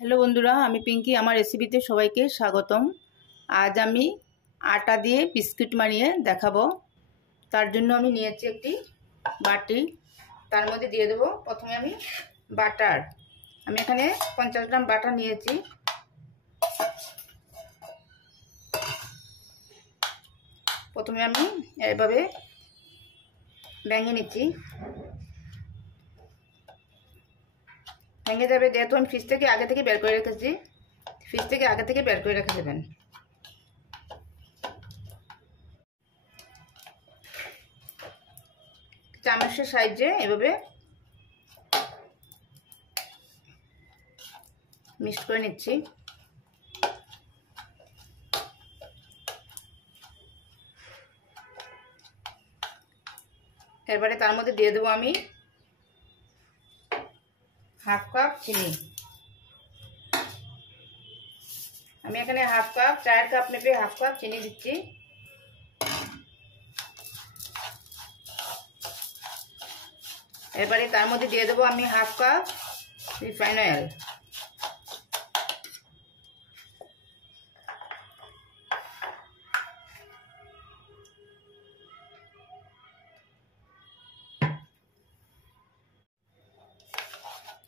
Hello বন্ধুরা, আমি পিঙ্কি। আমার রেসিপিতে সবাইকে স্বাগতম। আজ আমি আটা দিয়ে বিস্কুট বানিয়ে দেখাবো। তার জন্য আমি নিয়েছি একটি বাটি। তার মধ্যে দিয়ে দেবো প্রথমে আমি বাটার। আমি এখানে 50 গ্রাম বাটার নিয়েছি। প্রথমে আমি এইভাবে ভেঙে নিচ্ছি। ভেঙে যাবে, যেহেতু আমি ফ্রিজ থেকে আগে থেকে বের করে রেখেছি। ফ্রিজ থেকে আগে থেকে বের করে রেখে দেবেন। চামচের সাহায্যে এভাবে মিক্স করে নিচ্ছি। এবারে তার মধ্যে দিয়ে দেবো আমি হাফ কাপ চিনি। আমি এখানে হাফ কাপ, চায়ের কাপ মেপে হাফ কাপ চিনি দিচ্ছি। এবারে তার মধ্যে দিয়ে দেবো আমি হাফ কাপ রিফাইন অয়েল।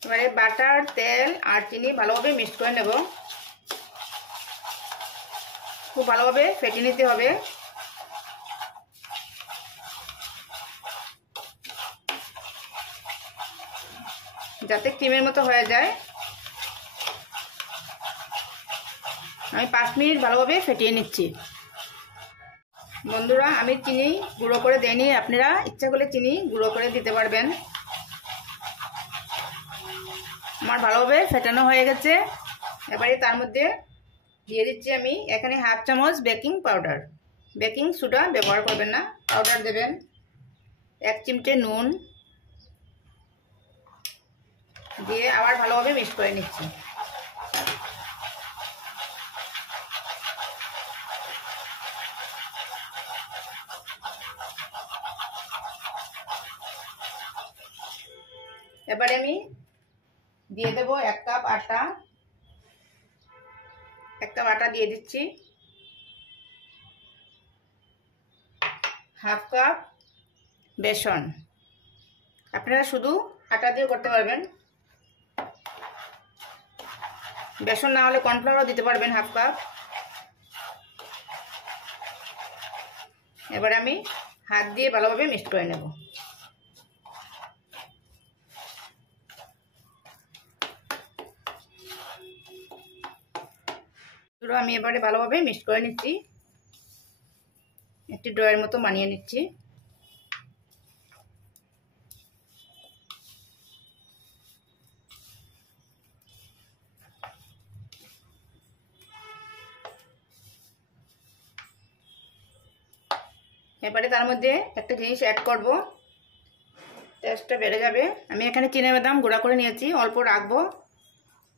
এবারে বাটার, তেল আর চিনি ভালোভাবে মিক্স করে নেব। খুব ভালোভাবে ফেটে নিতে হবে। যাতে ক্রিমের মতো হয়ে যায়। আমি 5 মিনিট ভালোভাবে ফেটিয়ে নিচ্ছি। বন্ধুরা, আমি চিনি গুঁড়ো করে দেইনি, আপনারা ইচ্ছা করলে চিনি গুঁড়ো করে দিতে পারবেন। আমার ভালোভাবে ফেটানো হয়ে গেছে। এবারে তার মধ্যে দিয়ে দিচ্ছি আমি এখানে হাফ চামচ বেকিং পাউডার। বেকিং সোডা ব্যবহার করবেন না, পাউডার দেবেন। 1 চিমটে নুন দিয়ে আবার ভালোভাবে মিক্স করে নিচ্ছি। এবারে আমি দিয়ে দেব 1 কাপ আটা। 1 কাপ আটা দিয়ে দিচ্ছি। হাফ কাপ বেসন। আপনারা শুধু আটা দিয়ে করতে পারবেন। বেসন না হলে কর্নফ্লাওয়ারও দিতে পারবেন হাফ কাপ। এবার আমি হাত দিয়ে ভালোভাবে মিক্স করে নেব। আমি এবারে ভালোভাবে মিক্স করে নিচ্ছি। একটি ড্রয়ের মতো বানিয়ে নিচ্ছি। এবারে তার মধ্যে একটা জিনিস অ্যাড করব, টেস্টটা বেড়ে যাবে। আমি এখানে চিনেবাদাম গুঁড়া করে নিয়েছি, অল্প রাখবো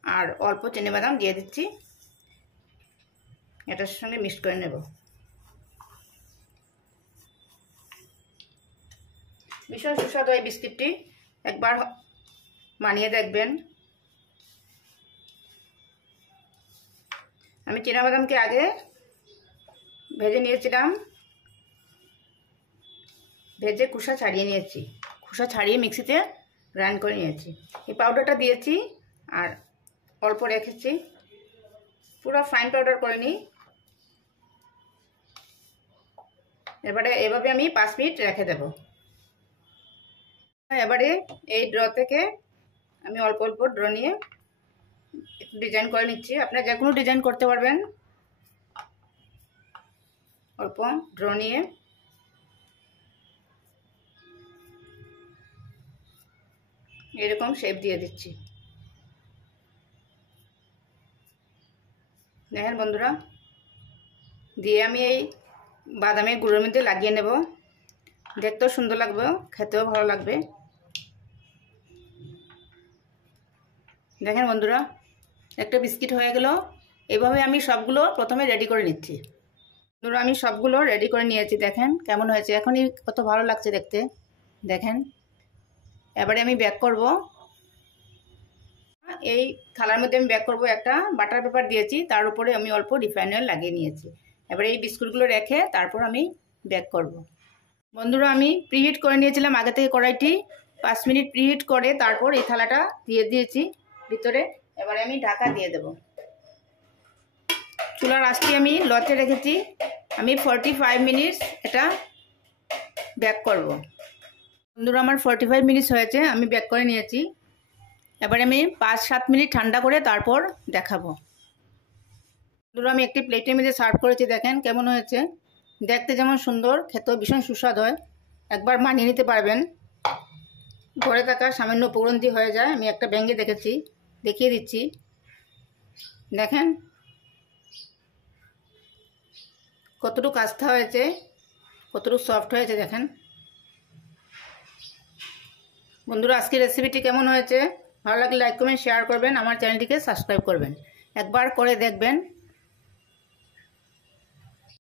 আর অল্প চিনেবাদাম দিয়ে দিচ্ছি। এটার সঙ্গে মিক্স করে নেব। ভীষণ সুস্বাদু এই বিস্কিটটি, একবার বানিয়ে দেখবেন। আমি চিনাবাদামকে আগে ভেজে নিয়েছিলাম, ভেজে খোসা ছাড়িয়ে নিয়েছি। খোসা ছাড়িয়ে মিক্সিতে গ্রাইন্ড করে নিয়েছি। এই পাউডারটা দিয়েছি আর অল্প রেখেছি, পুরো ফাইন পাউডার করে নিই। এবারে এভাবে আমি 5 মিনিট রেখে দেব। এবারে এই ড্র থেকে আমি অল্প অল্প ড্র নিয়ে একটু ডিজাইন করে নিচ্ছি। আপনারা যে কোনো ডিজাইন করতে পারবেন। অল্প ড্র নিয়ে এরকম শেপ দিয়ে দিচ্ছি। দেখেন বন্ধুরা, দিয়ে আমি এই বাদামের গুঁড়োর মধ্যে লাগিয়ে নেব। দেখতেও সুন্দর লাগবে, খেতেও ভালো লাগবে। দেখেন বন্ধুরা, একটা বিস্কিট হয়ে গেল। এভাবে আমি সবগুলো প্রথমে রেডি করে নিচ্ছি। বন্ধুরা, আমি সবগুলো রেডি করে নিয়েছি। দেখেন কেমন হয়েছে, এখনই কত ভালো লাগছে দেখতে। দেখেন, এবারে আমি বেক করব। এই থালার মধ্যে আমি ব্যাক করব, একটা বাটার পেপার দিয়েছি, তার উপরে আমি অল্প রিফাইন অয়েল লাগিয়ে নিয়েছি। এবার এই বিস্কুটগুলো রেখে তারপর আমি ব্যাক করব। বন্ধুরা, আমি প্রিহিট করে নিয়েছিলাম আগে থেকে কড়াইটি, 5 মিনিট প্রিহিট করে তারপর এই থালাটা দিয়ে দিয়েছি ভিতরে। এবারে আমি ঢাকা দিয়ে দেব। চুলার আঁচটি আমি লতে রেখেছি। আমি 45 মিনিটস এটা ব্যাক করব। বন্ধুরা, আমার 45 মিনিটস হয়েছে, আমি ব্যাক করে নিয়েছি। এবারে আমি 5-7 মিনিট ঠান্ডা করে তারপর দেখাবো। বন্ধুরা, আমি একটি প্লেটের মধ্যে সার্ভ করেছি, দেখেন কেমন হয়েছে। দেখতে যেমন সুন্দর, খেতেও ভীষণ সুস্বাদু হয়। একবার বানিয়ে নিতে পারবেন, ঘরে থাকা সামান্য উপকরণ দিয়ে হয়ে যায়। আমি একটা ভেঙে দেখিয়ে দিচ্ছি, দেখেন কতটুকু আস্থা হয়েছে, কতটুকু সফট হয়েছে দেখেন। বন্ধুরা, আজকের রেসিপিটি কেমন হয়েছে? ভালো লাগলে লাইক কমেন্ট শেয়ার করবেন, আমার চ্যানেলটিকে সাবস্ক্রাইব করবেন। একবার করে দেখবেন।